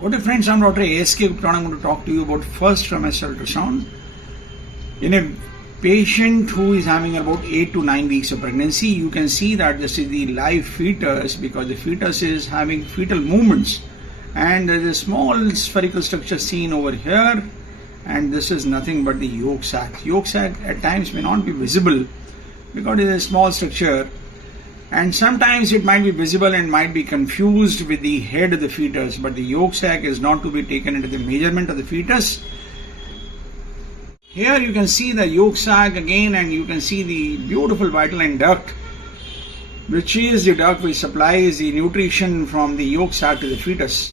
Good day friends, I'm Dr. ASK Gupta. I'm going to talk to you about first trimester ultrasound in a patient who is having about 8 to 9 weeks of pregnancy. You can see that this is the live fetus because the fetus is having fetal movements, and there is a small spherical structure seen over here, and this is nothing but the yolk sac. Yolk sac at times may not be visible because it is a small structure, and sometimes it might be visible and might be confused with the head of the fetus, but the yolk sac is not to be taken into the measurement of the fetus. Here you can see the yolk sac again, and you can see the beautiful vitelline duct, which is the duct which supplies the nutrition from the yolk sac to the fetus.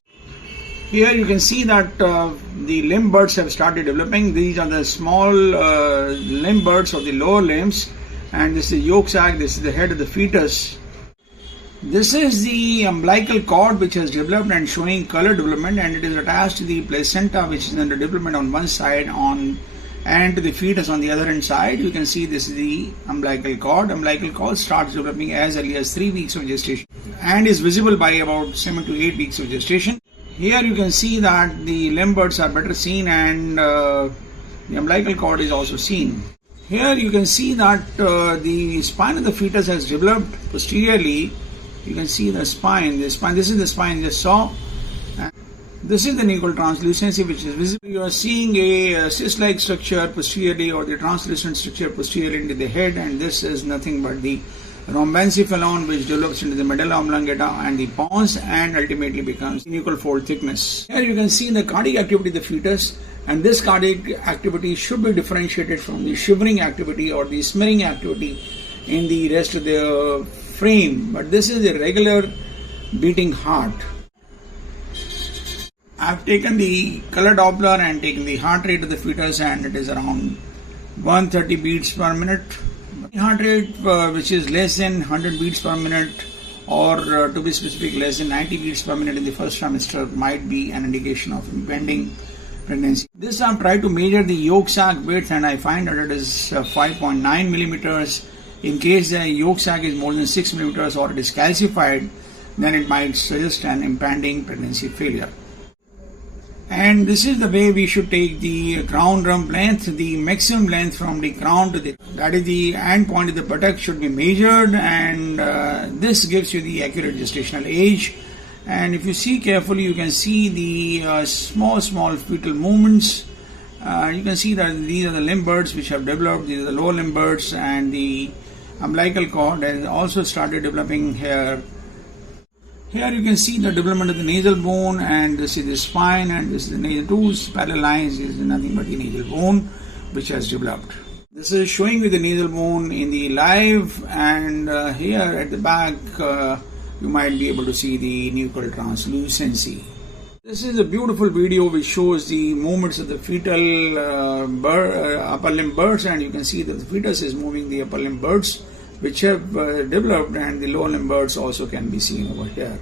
Here you can see that the limb buds have started developing. These are the small limb buds of the lower limbs, and this is the yolk sac, this is the head of the fetus. This is the umbilical cord which has developed and showing color development, and it is attached to the placenta which is under development on one side and to the fetus on the other hand side. You can see this is the umbilical cord. Umbilical cord starts developing as early as 3 weeks of gestation and is visible by about 7 to 8 weeks of gestation. Here you can see that the limb buds are better seen, and the umbilical cord is also seen. Here you can see that the spine of the fetus has developed posteriorly. You can see the spine. This is the spine you just saw. And this is the nuchal translucency which is visible. You are seeing a cyst-like structure posteriorly, or the translucent structure posteriorly into the head, and this is nothing but the rhombencephalon which develops into the medulla oblongata and the pons and ultimately becomes nuchal fold thickness. Here you can see the cardiac activity of the fetus, and this cardiac activity should be differentiated from the shivering activity or the smearing activity in the rest of the frame, but this is a regular beating heart. I've taken the color Doppler and taken the heart rate of the fetus, and it is around 130 beats per minute. Heart rate which is less than 100 beats per minute, or to be specific less than 90 beats per minute in the first trimester, might be an indication of impending pregnancy. This I've tried to measure the yolk sac width, and I find that it is 5.9 millimeters. In case the yolk sac is more than 6 millimeters or it is calcified, then it might suggest an impending pregnancy failure. And this is the way we should take the crown rump length. The maximum length from the crown to that is the end point of the buttock should be measured, and this gives you the accurate gestational age. And if you see carefully, you can see the small fetal movements. You can see that these are the limb buds which have developed. These are the lower limb buds, and the umbilical cord has also started developing here. Here you can see the development of the nasal bone, and this is the spine, and this is the nasal 2 parallel lines. This is nothing but the nasal bone which has developed. This is showing you the nasal bone in the live, and here at the back you might be able to see the nuchal translucency. This is a beautiful video which shows the movements of the fetal upper limb buds, and you can see that the fetus is moving the upper limb buds which have developed, and the lower limb buds also can be seen over here.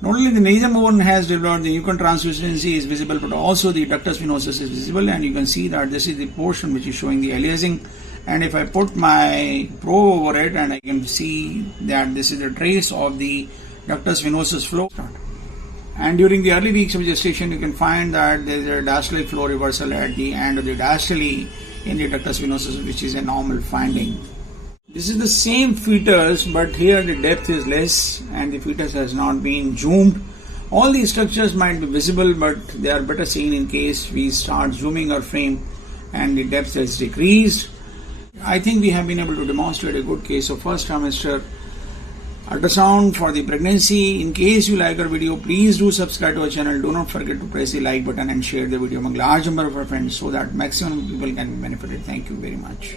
Not only the nasal bone has developed, the nuchal translucency is visible, but also the ductus venosus is visible, and you can see that this is the portion which is showing the aliasing. And if I put my probe over it, and I can see that this is a trace of the ductus venosus flow. And during the early weeks of gestation, you can find that there is a diastolic flow reversal at the end of the diastole in the ductus venosus, which is a normal finding. This is the same fetus, but here the depth is less and the fetus has not been zoomed. All these structures might be visible, but they are better seen in case we start zooming our frame and the depth is decreased. I think we have been able to demonstrate a good case of first trimester ultrasound for the pregnancy. In case you like our video, please do subscribe to our channel. Do not forget to press the like button and share the video among large number of our friends so that maximum people can be benefited. Thank you very much.